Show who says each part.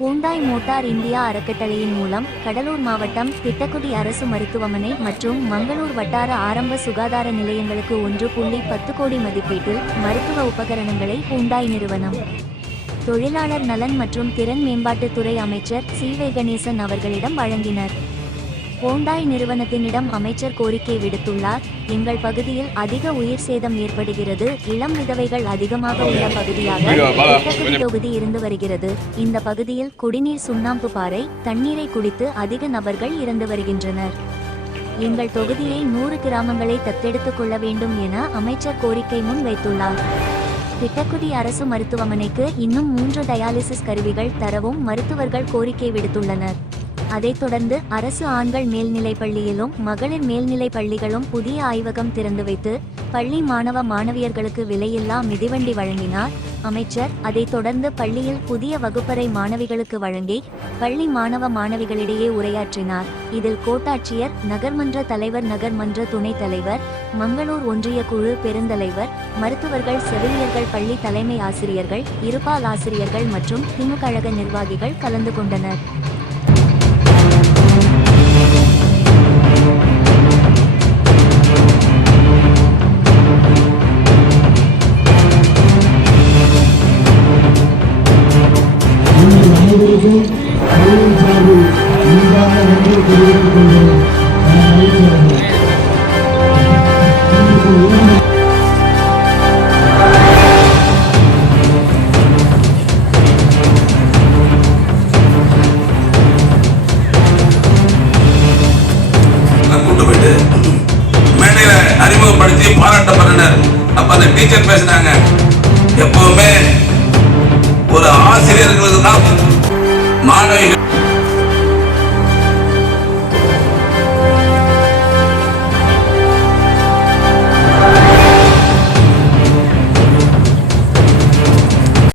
Speaker 1: Hyundai motor India அறக்கட்டளையின் மூலம் கடலூர் மாவட்டம் திட்டக்குடி அரசு மருத்துவமனை மற்றும் மங்களூர் வட்டார ஆரம்ப சுகாதார நிலையங்களுக்கு ஒன்று புள்ளி பத்து கோடி மதிப்பீட்டில் மருத்துவ உபகரணங்களை ஹூண்டாய் நிறுவனம். தொழிலாளர் நலன் மற்றும் திறன் மேம்பாட்டுத்துறை அமைச்சர் சி. வே. கணேசன் அவர்களிடம் வழங்கினர். ஹோண்டாய் நிறுவனத்தினிடம் அமைச்சர் கோரிக்கை விடுத்துள்ளார். எங்கள் பகுதியில் அதிக உயிர் சேதம் ஏற்படுகிறது. இளம் விதவைகள் அதிகமாக உள்ள பகுதியாக தொகுதி இருந்து வருகிறது. இந்த பகுதியில் குடிநீர் சுண்ணாம்பு பாறை தண்ணீரை குடித்து அதிக நபர்கள் இறந்து வருகின்றனர். எங்கள் தொகுதியை நூறு கிராமங்களை தத்தெடுத்துக் கொள்ள வேண்டும் என அமைச்சர் கோரிக்கை முன் வைத்துள்ளார். திட்டக்குடி அரசு மருத்துவமனைக்கு இன்னும் மூன்று டயாலிசிஸ் கருவிகள் தரவும் மருத்துவர்கள் கோரிக்கை விடுத்துள்ளனர். அதைத் தொடர்ந்து அரசு ஆண்கள் மேல்நிலைப் பள்ளியிலும் மகளிர் மேல்நிலைப் பள்ளிகளும் புதிய ஆய்வகம் திறந்து வைத்து பள்ளி மாணவ மாணவியர்களுக்கு விலையில்லா மிதிவண்டி வழங்கினார். அமைச்சர் அதைத் தொடர்ந்து பள்ளியில் புதிய வகுப்பறை மாணவிகளுக்கு வழங்கி பள்ளி மாணவ மாணவிகளிடையே உரையாற்றினார். இதில் கோட்டாட்சியர் நகர்மன்ற தலைவர் நகர்மன்ற துணைத் தலைவர் மங்களூர் ஒன்றிய குழு பெருந்தலைவர் மருத்துவர்கள் செவிலியர்கள் பள்ளி தலைமை ஆசிரியர்கள் இருபால் ஆசிரியர்கள் மற்றும் திமுக கழக நிர்வாகிகள் கலந்து கொண்டனர்.
Speaker 2: மேடையில அறிமுகப்படுத்தி பாராட்டப்படுறார். அப்ப அந்த டீச்சர் பேசினாங்க எப்பவுமே ஒரு ஆசிரியர்களுக்கு தான் மாணவிகள்